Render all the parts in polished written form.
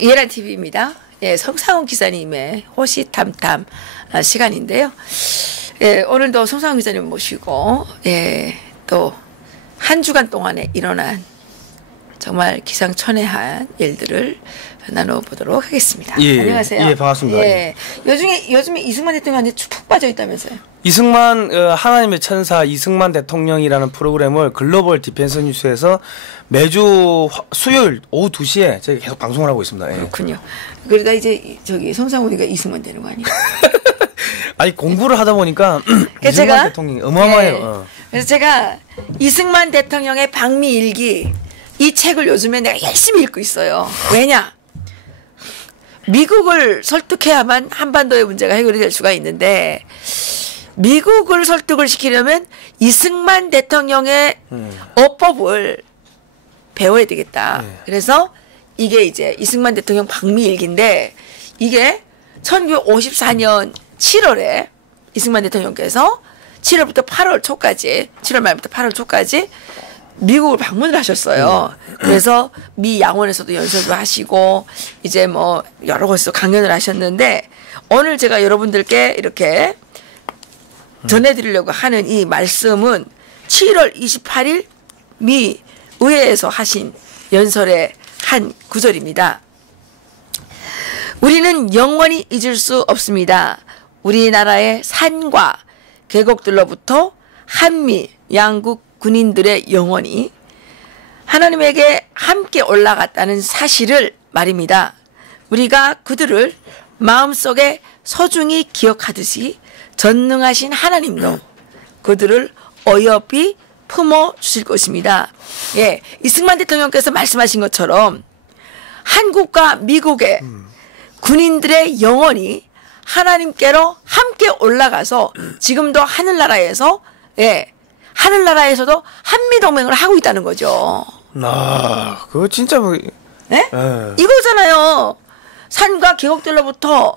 이해란 TV입니다. 예, 성상훈 기자님의 호시탐탐 시간인데요. 예, 오늘도 성상훈 기자님 모시고 또 한 주간 동안에 일어난 정말 기상천외한 일들을 나눠보도록 하겠습니다. 예, 안녕하세요. 예, 반갑습니다. 예, 요즘에 이승만 대통령한테 푹 빠져 있다면서요? 이승만 하나님의 천사 이승만 대통령이라는 프로그램을 글로벌 디펜스 뉴스에서 매주 수요일 오후 2시에 저희 계속 방송을 하고 있습니다. 예. 그렇군요. 그러다 이제 저기 성상훈이가 이승만 되는 거 아니에요? 아니 공부를 하다 보니까 이승만 제가 대통령이 어마어마해요. 그래서 제가 이승만 대통령의 방미일기 이 책을 요즘에 내가 열심히 읽고 있어요. 왜냐? 미국을 설득해야만 한반도의 문제가 해결이 될 수가 있는데 미국을 설득을 시키려면 이승만 대통령의 어법을 배워야 되겠다. 그래서 이게 이제 이승만 대통령 방미일기인데 이게 1954년 7월에 이승만 대통령께서 7월부터 8월 초까지 7월 말부터 8월 초까지 미국을 방문을 하셨어요. 그래서 미 양원에서도 연설도 하시고 이제 뭐 여러 곳에서 강연을 하셨는데 오늘 제가 여러분들께 이렇게 전해드리려고 하는 이 말씀은 7월 28일 미 의회에서 하신 연설의 한 구절입니다. 우리는 영원히 잊을 수 없습니다. 우리나라의 산과 계곡들로부터 한미 양국 군인들의 영혼이 하나님에게 함께 올라갔다는 사실을 말입니다. 우리가 그들을 마음속에 소중히 기억하듯이 전능하신 하나님도 그들을 어여삐 품어 주실 것입니다. 예, 이승만 대통령께서 말씀하신 것처럼 한국과 미국의 군인들의 영혼이 하나님께로 함께 올라가서 지금도 하늘나라에서 하늘나라에서도 한미동맹을 하고 있다는 거죠. 그거 진짜 뭐 네? 이거잖아요. 산과 계곡들로부터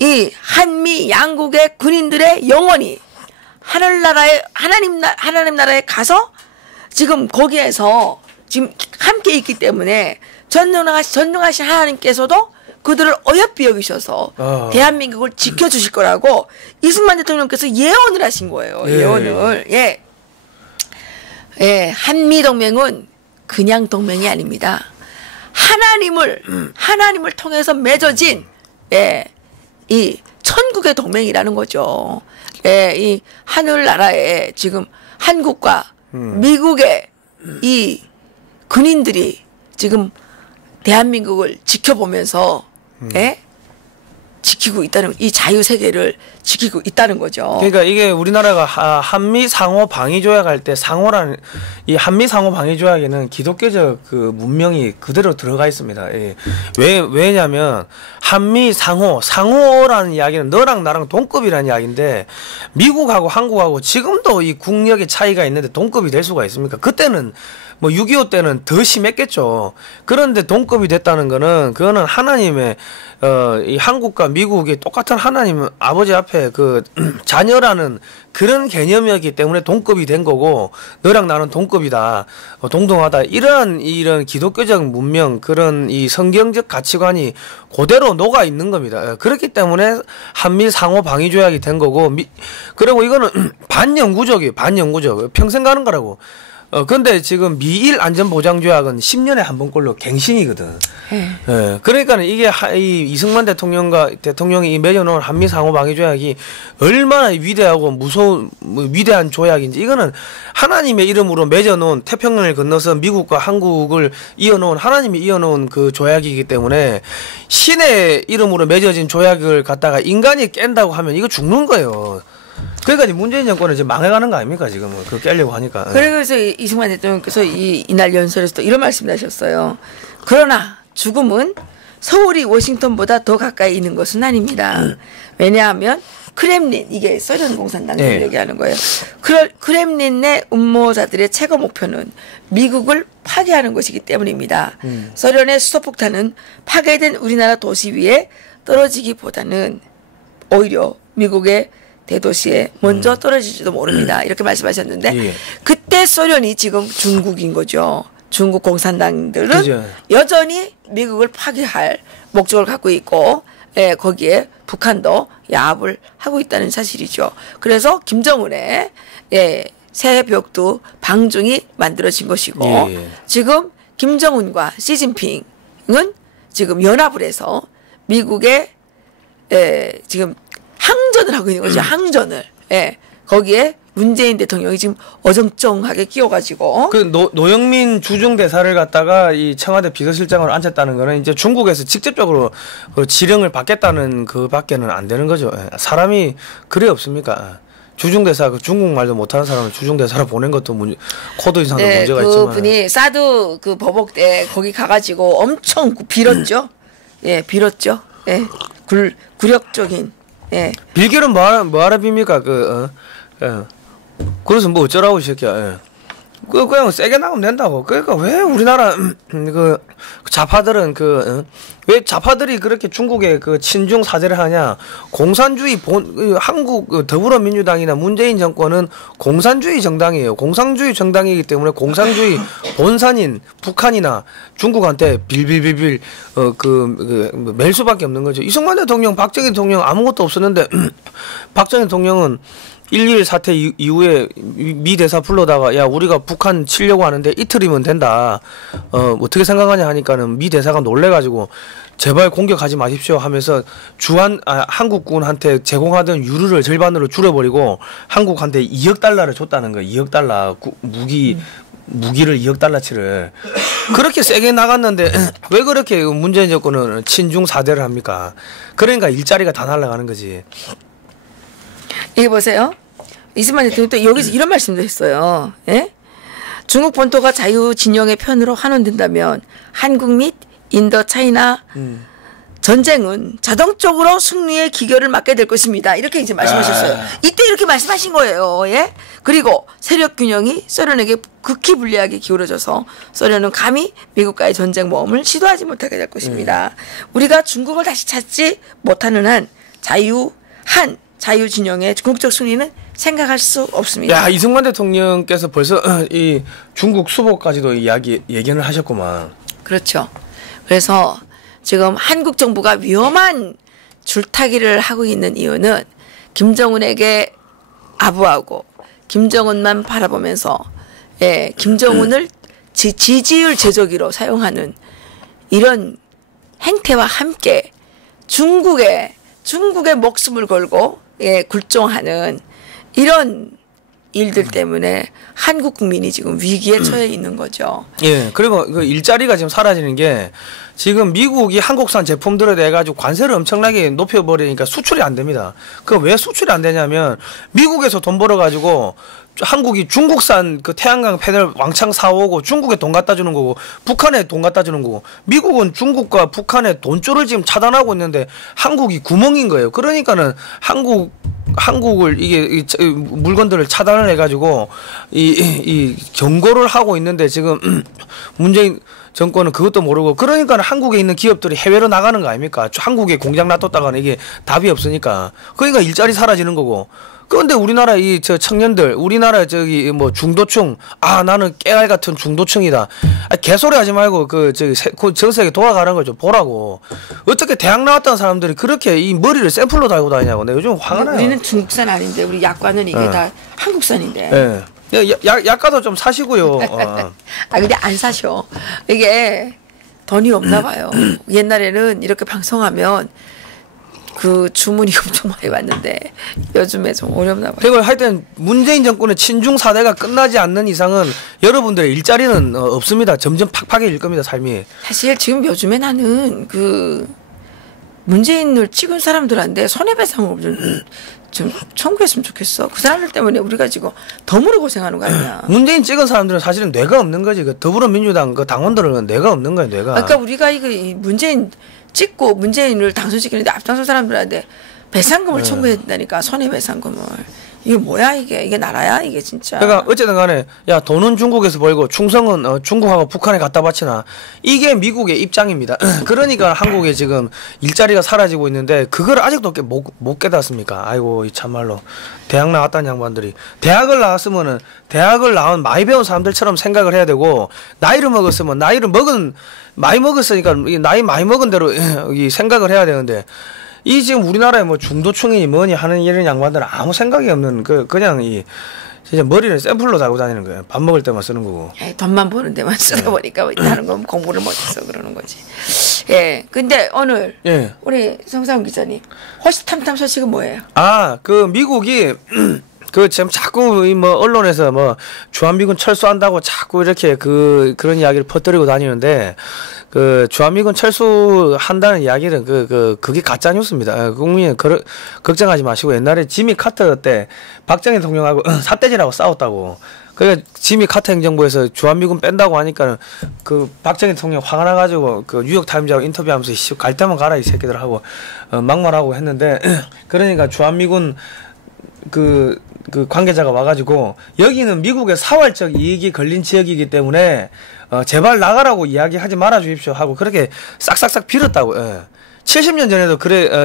이 한미 양국의 군인들의 영혼이 하늘나라에 하나님 나라에 가서 지금 거기에서 지금 함께 있기 때문에 전능하신 하나님께서도 그들을 어여삐 여기셔서 대한민국을 지켜주실 거라고 이승만 대통령께서 예언을 하신 거예요. 예언을. 한미동맹은 그냥 동맹이 아닙니다. 하나님을 통해서 맺어진 이 천국의 동맹이라는 거죠. 이 하늘나라에 지금 한국과 미국의 이 군인들이 지금 대한민국을 지켜보면서 지키고 있다는 이 자유 세계를 지키고 있다는 거죠. 그러니까 이게 우리나라가 한미 상호 방위 조약할 때 상호라는 이 한미 상호 방위 조약에는 기독교적 그 문명이 그대로 들어가 있습니다. 왜냐면 한미 상호라는 이야기는 너랑 나랑 동급이라는 이야기인데 미국하고 한국하고 지금도 이 국력의 차이가 있는데 동급이 될 수가 있습니까? 그때는 뭐 6.25 때는 더 심했겠죠. 그런데 동급이 됐다는 거는 그거는 하나님의 이 한국과 미국이 똑같은 하나님 아버지 앞에 그 자녀라는 그런 개념이었기 때문에 동급이 된 거고 너랑 나는 동급이다. 동등하다. 이런 기독교적 문명 그런 이 성경적 가치관이 그대로 녹아 있는 겁니다. 그렇기 때문에 한미 상호 방위 조약이 된 거고 그리고 이거는 반영구적이에요. 반영구적. 평생 가는 거라고. 근데 지금 미일 안전보장조약은 10년에 한 번꼴로 갱신이거든. 그러니까 이게 이 이승만 대통령이 이 맺어놓은 한미 상호방위조약이 얼마나 위대하고 위대한 조약인지 이거는 하나님의 이름으로 맺어놓은 태평양을 건너서 미국과 한국을 이어놓은 하나님이 이어놓은 그 조약이기 때문에 신의 이름으로 맺어진 조약을 갖다가 인간이 깬다고 하면 이거 죽는 거예요. 그러니까 문재인 정권은 이제 망해가는 거 아닙니까 지금은 그거 깨려고 하니까. 그래서 이승만 대통령께서 이날 연설에서도 이런 말씀을 하셨어요. 그러나 죽음은 서울이 워싱턴보다 더 가까이 있는 것은 아닙니다. 왜냐하면 크렘린 이게 소련 공산당을 얘기하는 거예요. 크렘린의 음모자들의 최고 목표는 미국을 파괴하는 것이기 때문입니다. 소련의 수소폭탄은 파괴된 우리나라 도시 위에 떨어지기보다는 오히려 미국의 대도시에 먼저 떨어질지도 모릅니다. 이렇게 말씀하셨는데 그때 소련이 지금 중국인 거죠. 중국 공산당들은 그죠. 여전히 미국을 파괴할 목적을 갖고 있고 예, 거기에 북한도 야합을 하고 있다는 사실이죠. 그래서 김정은의 예, 새 벽두 방중이 만들어진 것이고 예. 지금 김정은과 시진핑은 지금 연합을 해서 미국의 지금 항전을 하고 있는 거죠. 항전을. 예. 거기에 문재인 대통령이 지금 어정쩡하게 끼어가지고 그 노영민 주중 대사를 갖다가 이 청와대 비서실장으로 앉혔다는 거는 이제 중국에서 직접적으로 그 지령을 받겠다는 그밖에는 안 되는 거죠. 예. 사람이 그래 없습니까? 주중 대사 그 중국말도 못하는 사람을 주중 대사로 보낸 것도 코드 이상도 네, 문제가 있지만 그분이 사드 그 버복 때 거기 가가지고 엄청 빌었죠. 예, 빌었죠. 예, 굴욕적인. 예. 빌기는 뭐하라 빕니까? 그래서 뭐 어쩌라고 이 새끼야. 예. 그냥 세게 나가면 된다고. 그러니까 왜 우리나라 그 좌파들은 왜 좌파들이 그렇게 중국의 그 친중 사죄를 하냐? 공산주의 한국 더불어민주당이나 문재인 정권은 공산주의 정당이에요. 공산주의 정당이기 때문에 공산주의 본산인 북한이나 중국한테 빌빌빌빌 멜 수밖에 없는 거죠. 이승만 대통령, 박정희 대통령 아무것도 없었는데 박정희 대통령은 1.1 사태 이후에 미 대사 불러다가 야 우리가 북한 치려고 하는데 이틀이면 된다. 어떻게 생각하냐 하니까는 미 대사가 놀래가지고 제발 공격하지 마십시오 하면서 한국군한테 제공하던 유류를 절반으로 줄여버리고 한국한테 2억 달러를 줬다는 거예요. 2억 달러 무기를 2억 달러치를 그렇게 세게 나갔는데 왜 그렇게 문재인 정권은 친중 사대를 합니까? 그러니까 일자리가 다 날아가는 거지. 이게 보세요. 이승만 대통령이 또 여기서 이런 말씀도 했어요. 예? 중국 본토가 자유 진영의 편으로 환원된다면 한국 및 인도 차이나 전쟁은 자동적으로 승리의 기결을 맞게 될 것입니다. 이렇게 이제 말씀하셨어요. 이때 이렇게 말씀하신 거예요. 예? 그리고 세력 균형이 소련에게 극히 불리하게 기울어져서 소련은 감히 미국과의 전쟁 모험을 시도하지 못하게 될 것입니다. 우리가 중국을 다시 찾지 못하는 한 자유 진영의 궁극적 승리는 생각할 수 없습니다. 야, 이승만 대통령께서 벌써 이 중국 수보까지도 예견을 하셨구만. 그렇죠. 그래서 지금 한국 정부가 위험한 줄타기를 하고 있는 이유는 김정은에게 아부하고 김정은만 바라보면서 김정은을 지지율 제조기로 사용하는 이런 행태와 함께 중국의 목숨을 걸고 굴종하는 이런 일들 때문에 한국 국민이 지금 위기에 처해 있는 거죠. 예, 그리고 그 일자리가 지금 사라지는 게 지금 미국이 한국산 제품들에 대해 가지고 관세를 엄청나게 높여버리니까 수출이 안 됩니다. 그 왜 수출이 안 되냐면 미국에서 돈 벌어가지고 한국이 중국산 그 태양광 패널 왕창 사오고 중국에 돈 갖다 주는 거고 북한에 돈 갖다 주는 거고 미국은 중국과 북한의 돈줄을 지금 차단하고 있는데 한국이 구멍인 거예요. 그러니까는 한국을 이게 물건들을 차단을 해가지고 이 경고를 하고 있는데 지금 문재인 정권은 그것도 모르고 그러니까 한국에 있는 기업들이 해외로 나가는 거 아닙니까? 한국에 공장 놔뒀다가는 이게 답이 없으니까 그러니까 일자리 사라지는 거고. 그런데 우리나라 청년들, 우리나라 중도층, 나는 깨알 같은 중도층이다. 개소리 하지 말고 전 세계 돌아가는 걸 좀 보라고. 어떻게 대학 나왔다는 사람들이 그렇게 이 머리를 샘플로 달고 다니냐고. 내가 요즘 화가 나요. 우리는 중국산 아닌데 우리 약과는 이게 다 한국산인데. 예. 약과도 좀 사시고요. 근데 안 사셔. 이게 돈이 없나 봐요. 옛날에는 이렇게 방송하면 그 주문이 엄청 많이 왔는데 요즘에 좀 어렵나 봐요. 그리고 하여튼 문재인 정권의 친중 사대가 끝나지 않는 이상은 여러분들의 일자리는 없습니다. 점점 팍팍해질 겁니다, 삶이. 사실 지금 요즘에 나는 그 문재인을 찍은 사람들한테 손해배상을 좀 청구했으면 좋겠어. 그 사람들 때문에 우리가 지금 덤으로 고생하는 거 아니야. 문재인 찍은 사람들은 사실은 뇌가 없는 거지. 그 더불어민주당 그 당원들은 뇌가 없는 거야, 뇌가. 그러니까 우리가 문재인 찍고 문재인을 당선시키는데 앞장선 사람들한테 배상금을 청구해야 된다니까. 손해배상금을. 이게 뭐야 이게 나라야 이게 진짜. 그러니까 어쨌든 간에 야 돈은 중국에서 벌고 충성은 중국하고 북한에 갖다 바치나 이게 미국의 입장입니다. 그러니까 한국에 지금 일자리가 사라지고 있는데 그걸 아직도 못 깨닫습니까? 아이고 이 참말로 대학 나왔다는 양반들이 대학을 나왔으면은 대학을 나온 많이 배운 사람들처럼 생각을 해야 되고 나이를 먹었으면 많이 먹었으니까 나이 많이 먹은 대로 이 생각을 해야 되는데 이 지금 우리나라에 뭐 중도층이니 뭐니 하는 이런 양반들은 아무 생각이 없는 그냥 이 진짜 머리를 샘플로 달고 다니는 거예요. 밥 먹을 때만 쓰는 거고. 에이, 돈만 버는 데만 쓰다 보니까 다른 건 공부를 못해서 그러는 거지. 예. 근데 오늘 우리 성삼 기자님 호시탐탐 소식은 뭐예요? 그 미국이 지금 자꾸 뭐 언론에서 뭐 주한미군 철수한다고 자꾸 이렇게 그런 이야기를 퍼뜨리고 다니는데 주한미군 철수한다는 이야기는 그게 가짜 뉴스입니다. 국민은 걱정하지 마시고 옛날에 지미 카터 때 박정희 대통령하고 삿대질하고 싸웠다고. 그러니까 지미 카터 행정부에서 주한미군 뺀다고 하니까는 박정희 대통령 화가 나가지고 뉴욕 타임즈하고 인터뷰하면서 갈 때만 가라 이 새끼들 하고 막말하고 했는데 그러니까 주한미군 관계자가 와가지고 여기는 미국의 사활적 이익이 걸린 지역이기 때문에 제발 나가라고 이야기하지 말아 주십시오 하고 그렇게 싹싹싹 빌었다고. 70년 전에도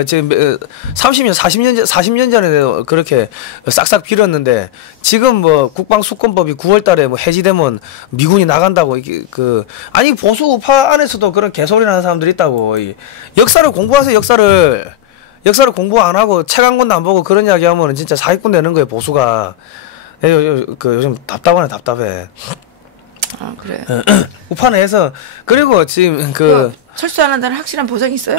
지금 30년 40년 전에도 그렇게 싹싹 빌었는데 지금 뭐 국방수권법이 9월 달에 뭐 해지되면 미군이 나간다고 아니 보수 우파 안에서도 그런 개소리 하는 사람들이 있다고. 역사를 공부하세요. 역사를 공부 안 하고 책 한 권도 안 보고 그런 이야기 하면은 진짜 사기꾼 되는 거예요, 보수가. 요즘 답답해. 아, 그래. 우파 내에서, 그리고 지금 철수 안 한다는 확실한 보장이 있어요?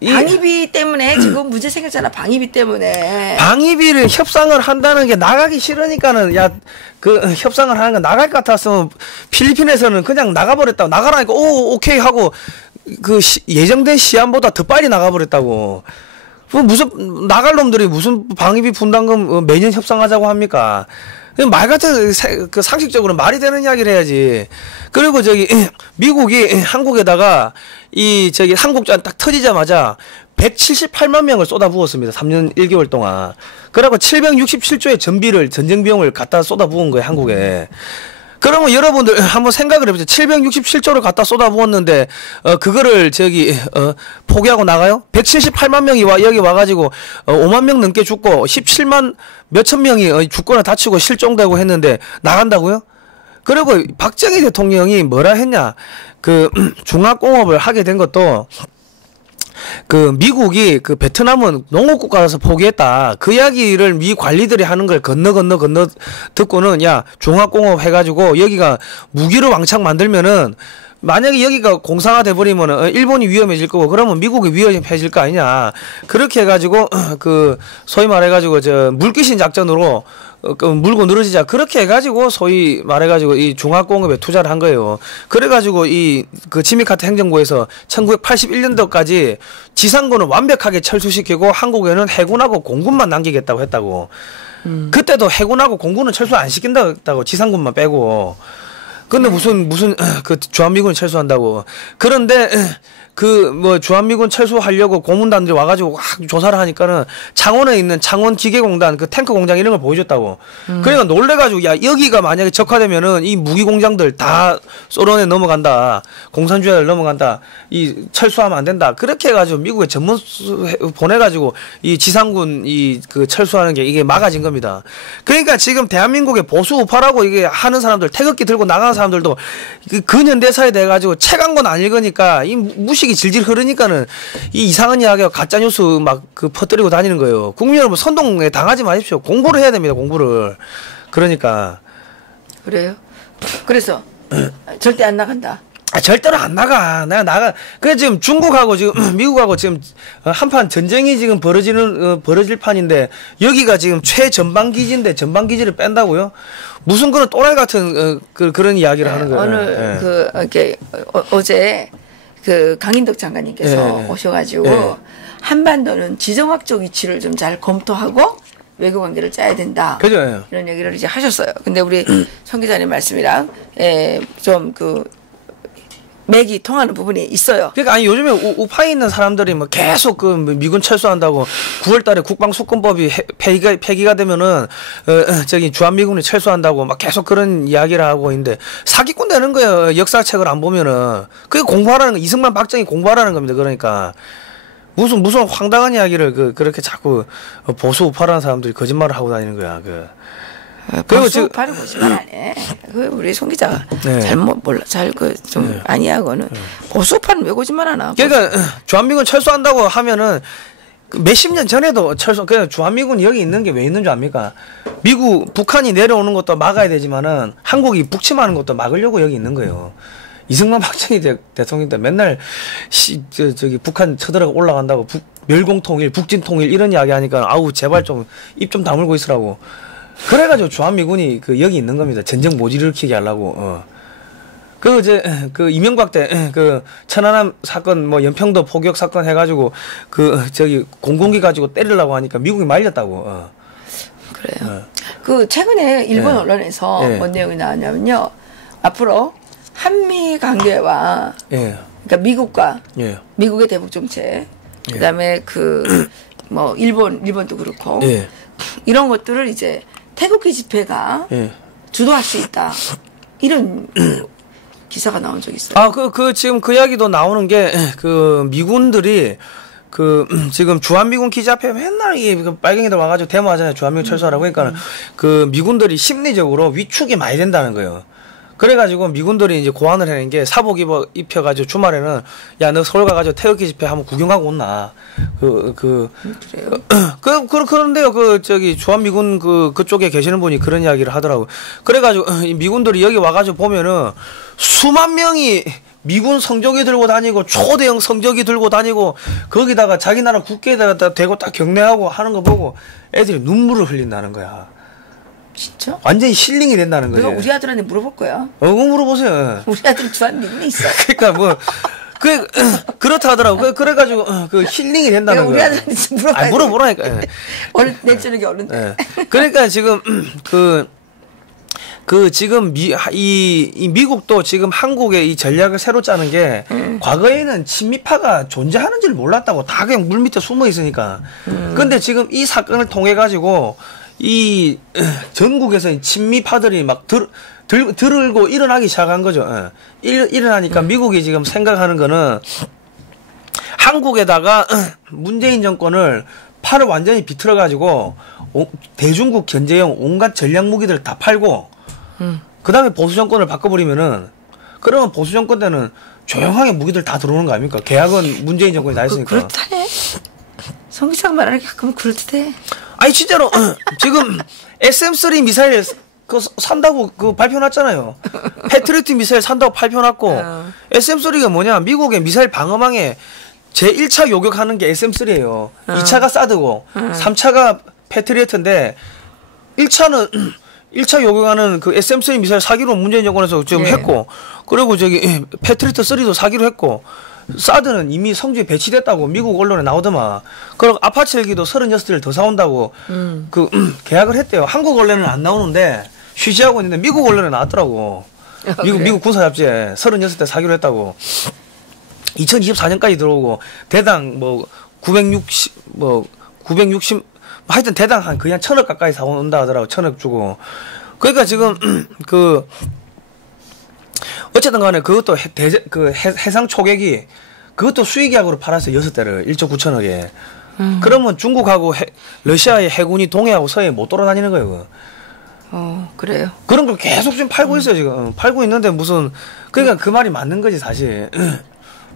이 방위비 때문에 지금 문제 생겼잖아. 방위비 때문에. 방위비를 협상을 한다는 게 나가기 싫으니까는 협상을 하는 거 나갈 것 같았으면 필리핀에서는 그냥 나가버렸다고. 나가라니까 오케이 하고 예정된 시한보다 더 빨리 나가버렸다고. 무슨 나갈 놈들이 무슨 방위비 분담금 매년 협상하자고 합니까? 말 같은 상식적으로 말이 되는 이야기를 해야지. 그리고 미국이 한국에다가 한국전 딱 터지자마자 178만 명을 쏟아부었습니다. 3년 1개월 동안. 그리고 767조의 전쟁 비용을 갖다 쏟아부은 거예요, 한국에. 그러면 여러분들 한번 생각을 해보세요. 767조를 갖다 쏟아부었는데 그거를 포기하고 나가요? 178만 명이 여기 와가지고 5만 명 넘게 죽고 17만 몇천 명이 죽거나 다치고 실종되고 했는데 나간다고요? 그리고 박정희 대통령이 뭐라 했냐? 중화공업을 하게 된 것도 미국이 베트남은 농업국가라서 포기했다. 그 이야기를 미 관리들이 하는 걸 건너 듣고는 야, 종합공업 해가지고 여기가 무기를 왕창 만들면은 만약에 여기가 공상화 돼버리면은 일본이 위험해질 거고 그러면 미국이 위험해질 거 아니냐. 그렇게 해가지고 소위 말해가지고 물귀신 작전으로 물고 늘어지자 그렇게 해가지고 소위 말해가지고 이 종합공업에 투자를 한 거예요. 그래가지고 지미카트 행정부에서 1981년도까지 지상군을 완벽하게 철수시키고 한국에는 해군하고 공군만 남기겠다고 했다고. 그때도 해군하고 공군은 철수 안 시킨다고 지상군만 빼고. 근데 무슨 주한미군이 철수한다고. 그런데 주한미군 철수하려고 고문단들이 와가지고 조사를 하니까는 창원에 있는 창원기계공단 탱크 공장 이런 걸 보여줬다고. 그러니까 놀래가지고 야, 여기가 만약에 적화되면은 이 무기 공장들 다 소련에 넘어간다. 공산주의에 넘어간다. 철수하면 안 된다. 그렇게 해가지고 미국에 전문수 보내가지고 이 지상군 철수하는 게 이게 막아진 겁니다. 그러니까 지금 대한민국의 보수 우파라고 이게 하는 사람들, 태극기 들고 나가는 사람들도 근현대사에 대해가지고 책 한 권 안 읽으니까 이 무식이 질질 흐르니까는 이 이상한 이야기가 가짜뉴스 퍼뜨리고 다니는 거예요. 국민 여러분 선동에 당하지 마십시오. 공부를 해야 됩니다. 공부를. 그러니까. 그래요? 그래서 절대 안 나간다. 절대로 안 나가. 그래 지금 중국하고 지금 미국하고 지금 한판 전쟁이 지금 벌어질 판인데 여기가 지금 최전방기지인데 전방기지를 뺀다고요? 무슨 그런 또라이 같은 그런 이야기를 하는 거예요. 오늘 어제 강인덕 장관님께서 오셔가지고 한반도는 지정학적 위치를 좀 잘 검토하고 외교 관계를 짜야 된다. 그죠? 이런 얘기를 이제 하셨어요. 근데 우리 성 기자님 말씀이랑 좀 맥이 통하는 부분이 있어요. 그러니까 아니 요즘에 우파에 있는 사람들이 뭐 계속 그 미군 철수한다고 9월달에 국방수권법이 폐기가 되면은 저기 주한미군이 철수한다고 막 계속 그런 이야기를 하고 있는데 사기꾼 되는 거예요. 역사책을 안 보면은 그게 공부하라는 거. 이승만 박정희 공부하라는 겁니다. 그러니까 무슨 황당한 이야기를 그렇게 자꾸 보수 우파라는 사람들이 거짓말을 하고 다니는 거야. 보수 우파를 거짓말 안 해. 그 우리 송 기자가 네. 잘못 몰라 잘 그 좀 네. 아니야 그거는 보수 우파는 왜 거짓말 하나? 그러니까 주한미군 철수한다고 하면은 몇십 년 전에도 그냥 주한미군이 여기 있는 게 왜 있는 줄 압니까? 북한이 내려오는 것도 막아야 되지만은 한국이 북침하는 것도 막으려고 여기 있는 거예요. 이승만 박정희 대통령 때 맨날 저기 북한 쳐들어가 올라간다고 멸공통일, 북진통일 이런 이야기 하니까 아우 제발 좀 입 좀 다물고 있으라고. 그래가지고 주한미군이 여기 있는 겁니다. 전쟁 못 일으키게 하려고. 이명박 때 천안함 사건 뭐 연평도 포격 사건 해가지고 저기 공공기 가지고 때리려고 하니까 미국이 말렸다고. 그래요. 최근에 일본 언론에서 뭔 내용이 나왔냐면요. 앞으로 한미 관계와 그러니까 미국과 미국의 대북 정책 그다음에 뭐 일본도 그렇고 이런 것들을 이제 태극기 집회가 주도할 수 있다. 이런 기사가 나온 적이 있어요. 지금 그 이야기도 나오는 게 미군들이 지금 주한미군 기지 앞에 맨날 빨갱이들 와가지고 데모하잖아요. 주한미군 철수하라고. 그러니까 미군들이 심리적으로 위축이 많이 된다는 거예요. 그래가지고 미군들이 이제 고안을 해낸 게 사복 입혀가지고 주말에는 야, 너 서울 가가지고 태극기 집회 한번 구경하고 온나. 그래요? 그런데요, 저기 주한미군 그쪽에 계시는 분이 그런 이야기를 하더라고요. 그래가지고 미군들이 여기 와가지고 보면은 수만 명이 미군 성조기 들고 다니고 초대형 성조기 들고 다니고 거기다가 자기 나라 국기에다가 대고 딱 경례하고 하는 거 보고 애들이 눈물을 흘린다는 거야. 진짜? 완전히 힐링이 된다는 거예요. 내가 우리 아들한테 물어볼 거야. 물어보세요. 우리 아들 주한미군에 있어. 그러니까 그렇다 하더라고. 그래가지고 힐링이 된다는 거예요. 우리 아들한테 물어봐야 돼. 물어보라니까. 오늘 내일 저녁에 오는데. 그러니까 지금 지금 미국도 지금 한국의 이 전략을 새로 짜는 게 과거에는 친미파가 존재하는지를 몰랐다고 다 그냥 물밑에 숨어 있으니까. 근데 지금 이 사건을 통해 가지고 이 전국에서 친미파들이 막 들고 일어나기 시작한 거죠. 일어나니까 미국이 지금 생각하는 거는 한국에다가 문재인 정권을 팔을 완전히 비틀어 가지고 대중국 견제용 온갖 전략 무기들 다 팔고 그 다음에 보수 정권을 바꿔버리면은 그러면 보수 정권 때는 조용하게 무기들 다 들어오는 거 아닙니까? 계약은 문재인 정권이 다 했으니까. 그렇다네. 성 기자가 말하는 게 가끔 그렇대. 아니 진짜로 지금 SM3 미사일 산다고 발표났잖아요. 패트리어트 미사일 산다고 발표났고 SM3가 뭐냐? 미국의 미사일 방어망에 제1차 요격하는 게 SM3예요. 2차가 사드고 3차가 패트리어트인데 1차 요격하는 SM3 미사일 사기로 문재인 정권에서 지금 했고, 그리고 패트리어트 3도 사기로 했고, 사드는 이미 성주에 배치됐다고 미국 언론에 나오더만. 그리고 아파치 헬기도 36대를 더 사온다고 계약을 했대요. 한국 언론은 안 나오는데 쉬쉬하고 있는데 미국 언론에 나왔더라고. 미국 군사 잡지에 36대 사기로 했다고. 2024년까지 들어오고 대당 960 하여튼 대당 한 그냥 1,000억 가까이 사온다 하더라고. 1,000억 주고. 그러니까 지금 어쨌든 간에 그것도 해상 초계기 그것도 수의계약으로 팔았어요. 6대를 1조 9천억에. 그러면 중국하고 러시아의 해군이 동해하고 서해 못 돌아다니는 거예요. 그래요. 그런 걸 계속 지금 팔고 있어요. 지금 팔고 있는데 그러니까 그 말이 맞는 거지 사실.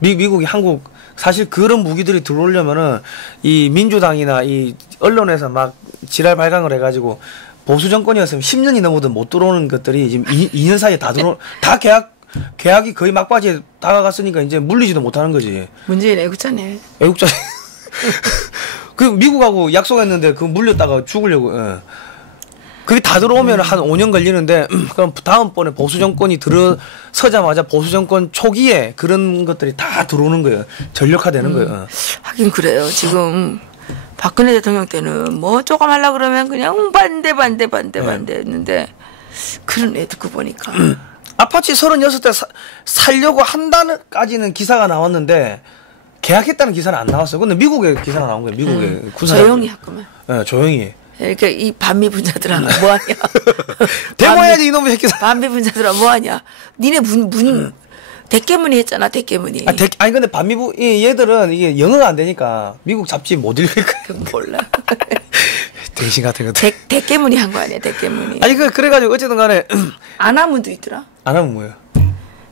미국이 한국 사실 그런 무기들이 들어오려면은 이 민주당이나 이 언론에서 막 지랄 발광을 해가지고 보수 정권이었으면 10년이 넘어도 못 들어오는 것들이 지금 2년 사이에 다 계약이 거의 막바지에 다가갔으니까 이제 물리지도 못하는 거지. 문재인 애국자네. 애국자. 미국하고 약속했는데 물렸다가 죽으려고. 그게 다 들어오면 한 5년 걸리는데, 그럼 다음번에 보수 정권이 들어서자마자 보수 정권 초기에 그런 것들이 다 들어오는 거예요. 전력화되는 거예요. 하긴 그래요. 지금 박근혜 대통령 때는 조금 하려고 그러면 그냥 반대 했는데, 그런 애 듣고 보니까. 아파치 36대 살려고 한다는까지는 기사가 나왔는데 계약했다는 기사는 안 나왔어요. 근데 미국에 기사가 나온 거예요. 미국에 군사. 조용히 했구만. 네, 조용히. 그러니까 이 반미 분자들아 뭐하냐. 데모해야지 이놈의 새끼. 반미 분자들아 뭐하냐. 니네 대깨문이 했잖아. 대깨문이. 아니 근데 반미부 얘들은 이게 영어가 안 되니까 미국 잡지 못 읽을 거야. 몰라. 대신 같은 거. 대깨문이 한 거 아니야. 대깨문이. 아니 그래가지고 어쨌든 간에 아나문도 있더라. 안 하면 뭐예요?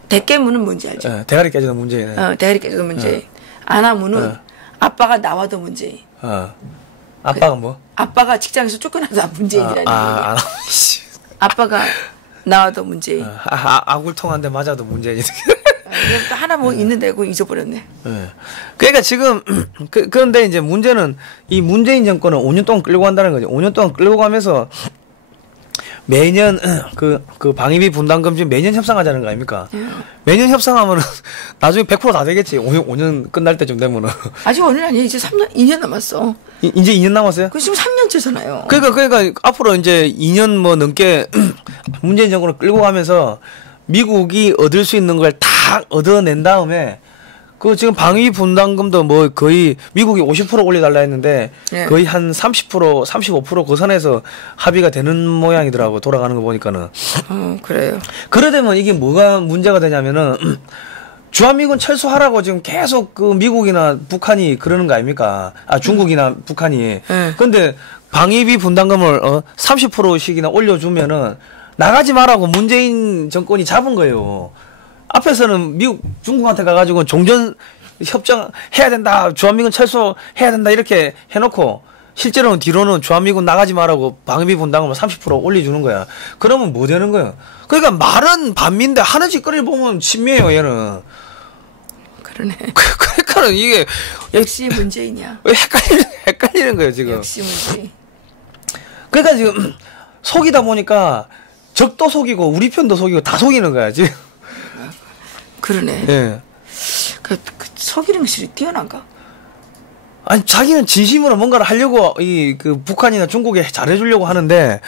대깨문은 뭔지 알죠? 대가리 깨지는 문제네. 대가리 깨지는 문제. 아나문은 아빠가 나와도 문제인. 아빠가 뭐? 아빠가 직장에서 쫓겨나도 문재인이라는 얘기야. 아빠가 나와도 문재인. 아굴통한데 맞아도 문재인이. 또 하나 뭐 있는데 그거 잊어버렸네. 그러니까 지금 그런데 이제 문제는 이 문재인 정권은 5년 동안 끌고 간다는 거죠. 5년 동안 끌고 가면서 매년 그 방위비 분담금 지금 매년 협상하자는 거 아닙니까? 매년 협상하면은 나중에 100% 다 되겠지. 5년 끝날 때쯤 되면은. 아직 5년 아니야. 이제 2년 남았어. 이제 2년 남았어요? 그 지금 3년째잖아요. 그러니까 앞으로 이제 2년 뭐 넘게 문재인 정권을 끌고 가면서 미국이 얻을 수 있는 걸 다 얻어낸 다음에 그 지금 방위 분담금도 뭐 거의 미국이 50% 올려달라 했는데 거의 한 30%, 35% 그 선에서 합의가 되는 모양이더라고. 돌아가는 거 보니까는. 그래요. 그러려면 이게 뭐가 문제가 되냐면은 주한미군 철수하라고 지금 계속 그 미국이나 북한이 그러는 거 아닙니까? 중국이나 북한이. 근데 방위비 분담금을 30%씩이나 올려주면은 나가지 말라고 문재인 정권이 잡은 거예요. 앞에서는 미국, 중국한테 가가지고 종전 협정 해야 된다, 주한미군 철수해야 된다 이렇게 해놓고 실제로는 뒤로는 주한미군 나가지 말라고 방위비 분담금을 30% 올려주는 거야. 그러면 뭐 되는 거야? 그러니까 말은 반미인데 하는 짓거리를 보면 친미예요, 얘는. 그러네. 그러니까는 이게 역시 문재인이야. 헷갈리는 거예요 지금. 역시 문재인. 그러니까 지금 속이다 보니까 적도 속이고 우리 편도 속이고 다 속이는 거야 지금. 그러네. 예. 그 속이는 기술이 뛰어난가? 아니 자기는 진심으로 뭔가를 하려고 그 북한이나 중국에 잘해주려고 하는데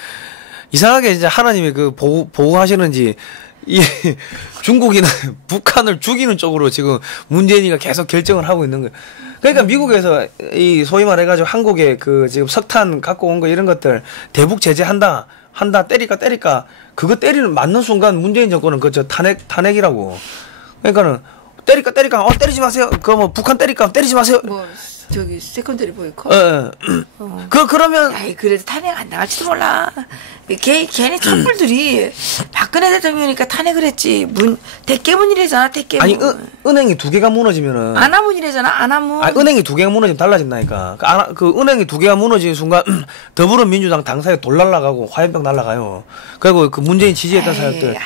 이상하게 이제 하나님이 그 보호하시는지 이 중국이나 북한을 죽이는 쪽으로 지금 문재인이가 계속 결정을 하고 있는 거예요. 그러니까 미국에서 이 소위 말해가지고 한국에 그 지금 석탄 갖고 온 거 이런 것들 대북 제재한다 때릴까 그거 때리는 맞는 순간 문재인 정권은 그저 탄핵이라고. 그러니까는 때리까 때리지 마세요. 그거 뭐 북한 때릴까 때리지 마세요. 뭐 저기 세컨더리 보이콧. 그러면 아이 그래도 탄핵 안 나갈지도 몰라. 걔네 촛불들이 박근혜 대통령이니까 탄핵을 했지. 대깨문이래잖아. 대깨문. 아니 은행이 두 개가 무너지면은 안하문이래잖아. 안하문. 은행이 두 개가 무너지면 달라진다니까. 그 은행이 두 개가 무너지는 순간 더불어민주당 당사에 돌 날라가고 화염병 날라가요. 그리고 그 문재인 지지했던 사람들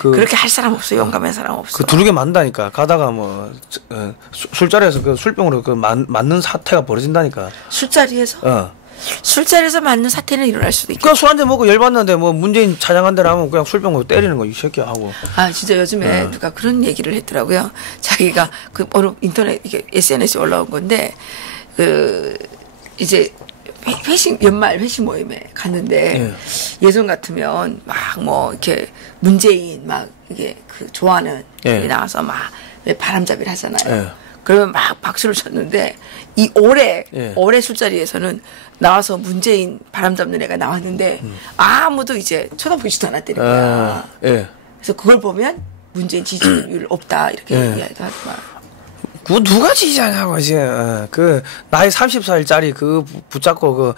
그렇게 할 사람 없어. 용감한 사람 없어. 그 두르게 만다니까. 가다가 뭐 술자리에서 그 술병으로 그 맞는 사태가 벌어진다니까. 술자리에서? 술자리에서 맞는 사태는 일어날 수도 있겠다. 그냥 술 한잔 먹고 열받는데 뭐 문재인 찬양한다라 하면 그냥 술병으로 때리는 거 이 새끼 하고. 진짜 요즘에 누가 그런 얘기를 했더라고요. 자기가 그 어느 인터넷 이게 SNS에 올라온 건데 이제 연말 회식 모임에 갔는데 예전 같으면 막 뭐 이렇게 문재인 막 이게 그 좋아하는 애 나와서 막 바람잡이를 하잖아요. 그러면 막 박수를 쳤는데 이 올해 술자리에서는 나와서 문재인 바람 잡는 애가 나왔는데 아무도 이제 쳐다보지도 않았다는 거야. 그래서 그걸 보면 문재인 지지율 없다 이렇게 얘기하더만. 그 누가 지지하냐고 이제 그 나이 30살짜리 그 붙잡고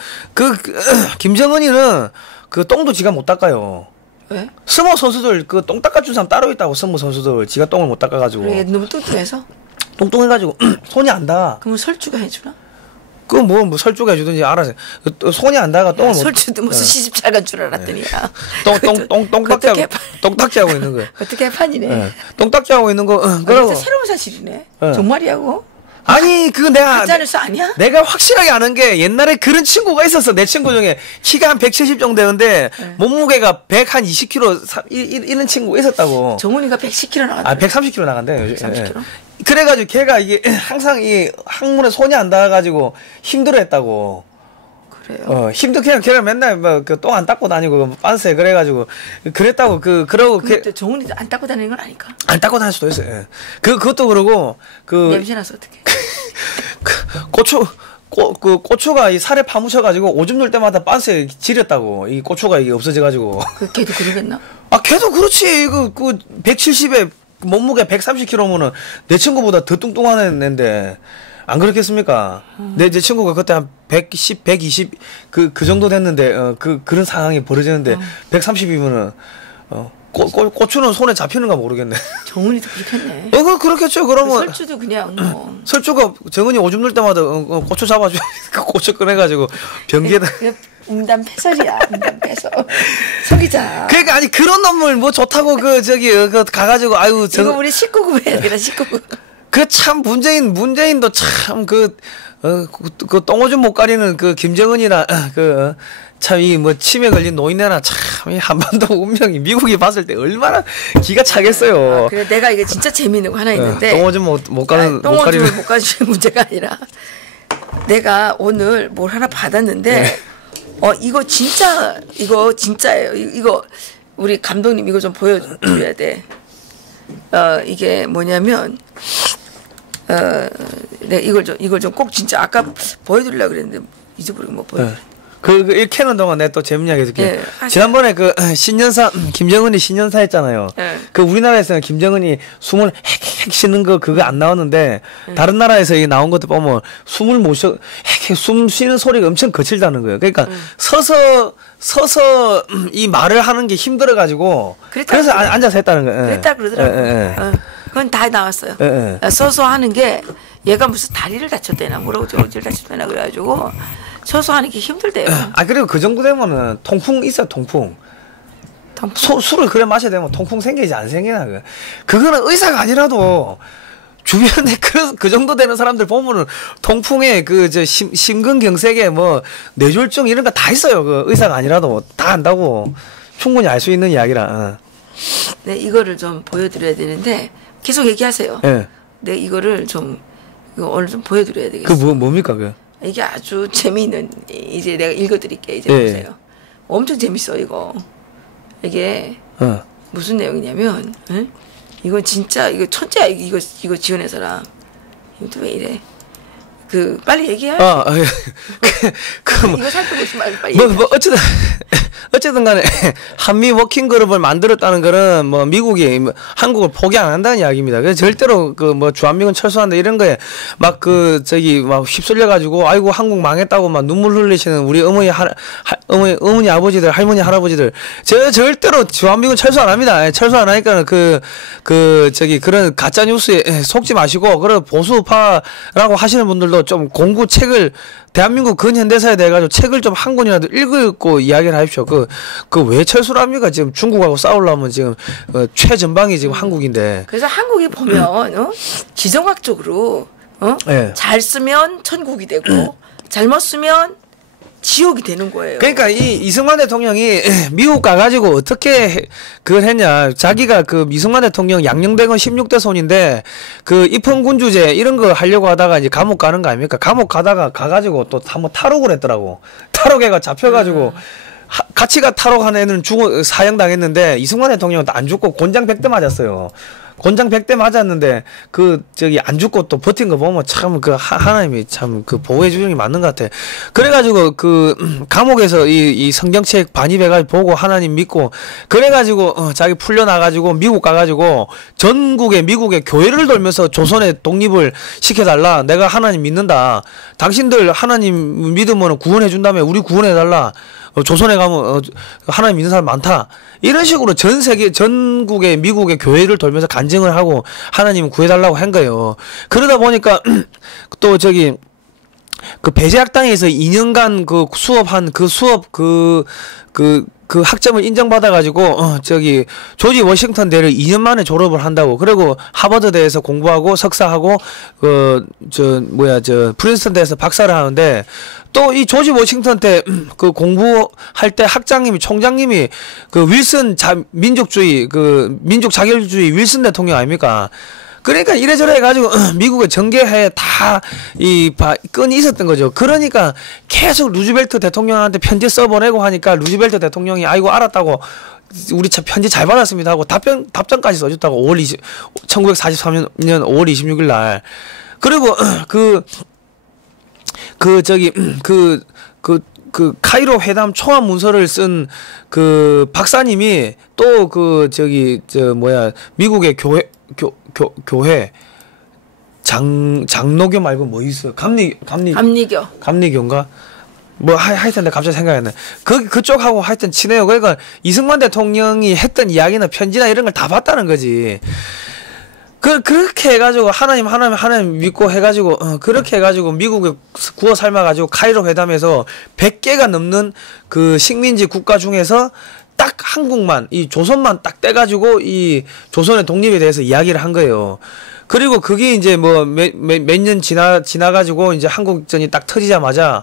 김정은이는 그 똥도 지가 못 닦아요. 왜? 스모 선수들 그 똥 닦아준 사람 따로 있다고. 스모 선수들 지가 똥을 못 닦아가지고. 그래 너무 뚱뚱해서. 똥똥해가지고 손이 안 닿아. 그러면 설주가 해주나? 그 뭐 설주가 해주든지 알아서. 손이 안 닿아 똥을 못. 설주도 무슨 시집 잘 간 줄 알았더니야. 똥딱지 하고 있는 거야. 어떻게 판이네. 똥딱지 하고 있는 거. 그러고 새로운 사실이네. 정말이야고? 아니 그거 가짜뉴스 아니야? 내가 확실하게 아는 게 옛날에 그런 친구가 있었어. 내 친구 중에 키가 한 170 정도 되는데 몸무게가 120kg 이런 친구가 있었다고. 정훈이가 110kg 나간다. 130kg 나간대. 130kg? 그래가지고 걔가 이게 항상 이 항문에 손이 안 닿아가지고 힘들어했다고. 그래요. 힘들게 걔를 맨날 그 똥 안 닦고 다니고 빤스에 그래가지고 그랬다고 그러고 정훈이도 안 닦고 다니는 건 아닐까? 안 닦고 다닐 수도 있어요. 예. 그것도 그러고 냄새 나서 어떡해. 고추가 이 살에 파묻혀가지고 오줌 눌 때마다 빤스에 지렸다고 이 고추가 이게 없어져가지고. 걔도 그러겠나? 아 걔도 그렇지. 그 170에 몸무게 130kg면은 내 친구보다 더 뚱뚱한 애인데 안 그렇겠습니까? 내 친구가 그때 한 110, 120 그 정도 됐는데 그런 상황이 벌어지는데 130이면은 고추는 손에 잡히는가 모르겠네. 정훈이도 그렇겠네. 그렇겠죠. 그러면 설주도 그냥 뭐. 설주가 정은이 오줌 눌 때마다 고추 잡아줘. 고추 꺼내가지고 변기에다. 음담 패설이야. 음담 패설. 속이자. 그러니까 아니 그런 놈을 뭐 좋다고 가가지고 아유 이거 우리 19금 해야 되나 19금. 그 참 문재인도 참 그 똥오줌 못 가리는 그 김정은이나 참 이 뭐 치매 걸린 노인네나 참 이 한반도 운명이 미국이 봤을 때 얼마나 기가 차겠어요. 그래 내가 이게 진짜 재미있는 거 하나 있는데 똥오줌 못 가리는 똥오줌을 못 가리는 문제가 아니라 내가 오늘 뭘 하나 받았는데 네. 이거 진짜예요. 이거 우리 감독님 이거 좀 보여줘야 돼. 이게 뭐냐면 내가 이걸 좀 꼭 진짜 아까 보여드리려고 그랬는데 잊어버리고 못 보여. 네. 이 캐는 동안 내가 또 재밌는 이야기 해줄게. 네, 지난번에 신년사, 김정은이 신년사 했잖아요. 네. 우리나라에서는 김정은이 숨을 핵 쉬는 그거 안 나오는데, 다른 나라에서 나온 것도 보면 숨을 못 쉬어, 숨 쉬는 소리가 엄청 거칠다는 거예요. 그러니까 서서 이 말을 하는 게 힘들어가지고, 그래서 앉아서 했다는 거예요. 그랬다 그러더라고요. 그건 다 나왔어요. 서서 하는 게 얘가 무슨 다리를 다쳤대나 뭐라고 어디를 다쳤대나 그래가지고 서서 하는 게 힘들대요. 그리고 그 정도 되면은 통풍 있어, 통풍. 술을 그래 마셔야 되면 통풍 생기지 안 생기나. 그거는 의사가 아니라도 주변에 그 정도 되는 사람들 보면은 통풍에 심근경색에 뭐 뇌졸중 이런 거 다 있어요. 그 의사가 아니라도 다 안다고 충분히 알 수 있는 이야기라. 네, 이거를 좀 보여드려야 되는데 계속 얘기하세요. 네. 네, 이거 오늘 좀 보여드려야 되겠어요. 뭡니까 이게 아주 재미있는 이제 내가 읽어드릴게요. 이제 네. 보세요. 엄청 재밌어 이거. 이게 무슨 내용이냐면, 응? 이건 진짜 이거 천재야 이거 지원의 사람. 이것도 왜 이래? 빨리 얘기해. 이거 살펴보지 말고 빨리. 어쨌든 간에 한미 워킹 그룹을 만들었다는 거는 뭐 미국이 한국을 포기 안 한다는 이야기입니다. 그래서 절대로 주한미군 철수한다 이런 거에 막 휩쓸려 가지고 아이고 한국 망했다고 막 눈물 흘리시는 우리 어머니 아버지들 할머니 할아버지들 절대로 주한미군 철수 안 합니다. 철수 안 하니까는 그런 가짜 뉴스에 속지 마시고 그런 보수파라고 하시는 분들도 좀 공부 책을 대한민국 근현대사에 대해 가지고 책을 좀 한 권이라도 읽고 이야기를 하십시오. 왜 철수를 합니까? 지금 중국하고 싸우려면 지금 최전방이 지금 한국인데. 그래서 한국이 보면 지정학적으로 네. 잘 쓰면 천국이 되고 잘못 쓰면 지옥이 되는 거예요. 그러니까 이승만 대통령이 미국 가가지고 어떻게 그걸 했냐. 자기가 이승만 대통령 양녕대건 16대 손인데 입헌군주제 이런 거 하려고 하다가 이제 감옥 가는 거 아닙니까? 감옥 가가지고 또 한번 탈옥을 했더라고. 탈옥애가 잡혀가지고 같이 탈옥한 애는 사형당했는데 이승만 대통령은 안 죽고 곤장 100대 맞았어요. 곤장 100대 맞았는데 안 죽고 또 버틴 거 보면 참 하나님이 참 보호해 주는 게 맞는 것 같아. 그래가지고 감옥에서 이 성경책 반입해가지고 보고 하나님 믿고 그래가지고 자기 풀려나가지고 미국 가가지고 전국에 미국의 교회를 돌면서 조선의 독립을 시켜달라. 내가 하나님 믿는다. 당신들 하나님 믿으면 구원해 준다며 우리 구원해달라. 조선에 가면 하나님 믿는 사람 많다. 이런 식으로 전 세계 전국의 미국의 교회를 돌면서 간증을 하고 하나님 구해달라고 한 거예요. 그러다 보니까 또 배제학당에서 2년간 수업한 수업 학점을 인정받아가지고, 조지 워싱턴 대를 2년 만에 졸업을 한다고. 그리고 하버드대에서 공부하고 석사하고, 프린스턴 대에서 박사를 하는데, 또 이 조지 워싱턴 때, 공부할 때 총장님이, 윌슨 민족 자결주의 윌슨 대통령 아닙니까? 그러니까 이래저래 해가지고 미국의 정계하에 다 이 건이 있었던 거죠. 그러니까 계속 루즈벨트 대통령한테 편지 써보내고 하니까 루즈벨트 대통령이 아이고 알았다고 우리 참 편지 잘 받았습니다 하고 답장까지 써줬다고 1943년 5월 26일 날. 그리고 그 카이로 회담 초안 문서를 쓴 그 박사님이 또 미국의 교회 장로교 말고 뭐 있어요? 감리교인가? 뭐 하여튼 내가 갑자기 생각이 안 나. 그쪽하고 하여튼 친해요. 그러니까 이승만 대통령이 했던 이야기나 편지나 이런 걸 다 봤다는 거지. 그렇게 해가지고 하나님 믿고 해가지고 그렇게 해가지고 미국에 구워 삶아가지고 카이로 회담에서 100개가 넘는 그 식민지 국가 중에서 딱 한국만 이 조선만 딱 떼가지고 이 조선의 독립에 대해서 이야기를 한 거예요. 그리고 그게 이제 뭐 몇 년 지나가지고 이제 한국전이 딱 터지자마자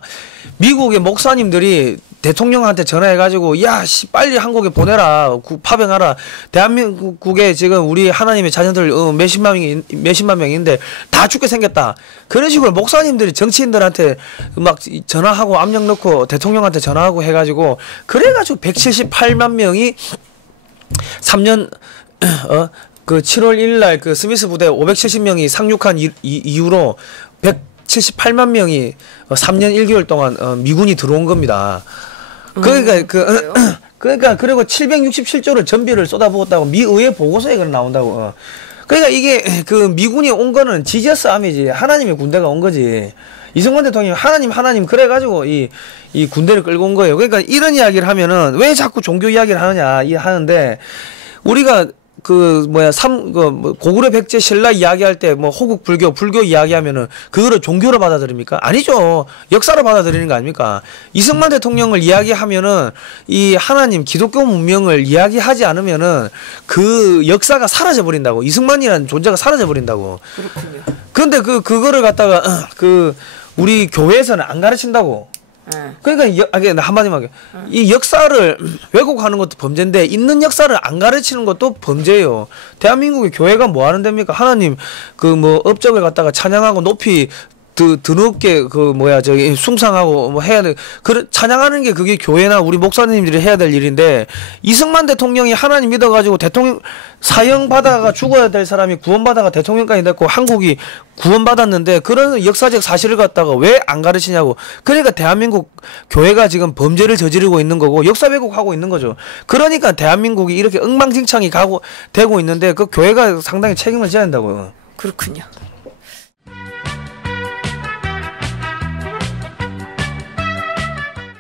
미국의 목사님들이 대통령한테 전화해가지고 야 씨 빨리 한국에 보내라 파병하라 대한민국에 지금 우리 하나님의 자녀들 몇십만 명인데 다 죽게 생겼다 그런 식으로 목사님들이 정치인들한테 막 전화하고 압력 넣고 대통령한테 전화하고 해가지고 그래가지고 178만 명이 3년 그 7월 1일 날 그 스미스 부대 570명이 상륙한 이후로 178만 명이 3년 1개월 동안 미군이 들어온 겁니다. 그러니까 그러니까 그리고 767조를 전비를 쏟아부었다고 미 의회 보고서에 그런 나온다고. 그러니까 이게 그 미군이 온 거는 지저스 아미지 하나님의 군대가 온 거지. 이승만 대통령이 하나님 그래가지고 이 군대를 끌고 온 거예요. 그러니까 이런 이야기를 하면은 왜 자꾸 종교 이야기를 하는데 우리가 고구려 백제 신라 이야기할 때 뭐 호국 불교 이야기하면은 그거를 종교로 받아들입니까? 아니죠. 역사로 받아들이는 거 아닙니까? 이승만 대통령을 이야기하면은 이 하나님 기독교 문명을 이야기하지 않으면은 그 역사가 사라져 버린다고. 이승만이라는 존재가 사라져 버린다고. 그렇군요. 그런데 그거를 갖다가 우리 교회에서는 안 가르친다고. 그러니까 한마디만 하게 이 역사를 왜곡하는 것도 범죄인데 있는 역사를 안 가르치는 것도 범죄예요. 대한민국의 교회가 뭐 하는 데입니까? 하나님 업적을 갖다가 찬양하고 높이 드럽게 숭상하고 뭐 해야 돼. 찬양하는 게 그게 교회나 우리 목사님들이 해야 될 일인데 이승만 대통령이 하나님 믿어가지고 대통령 사형 받아가 죽어야 될 사람이 구원받아가 대통령까지 됐고 한국이 구원받았는데 그런 역사적 사실을 갖다가 왜 안 가르치냐고. 그러니까 대한민국 교회가 지금 범죄를 저지르고 있는 거고 역사 왜곡하고 있는 거죠. 그러니까 대한민국이 이렇게 엉망진창이 되고 있는데 그 교회가 상당히 책임을 져야 한다고요. 그렇군요.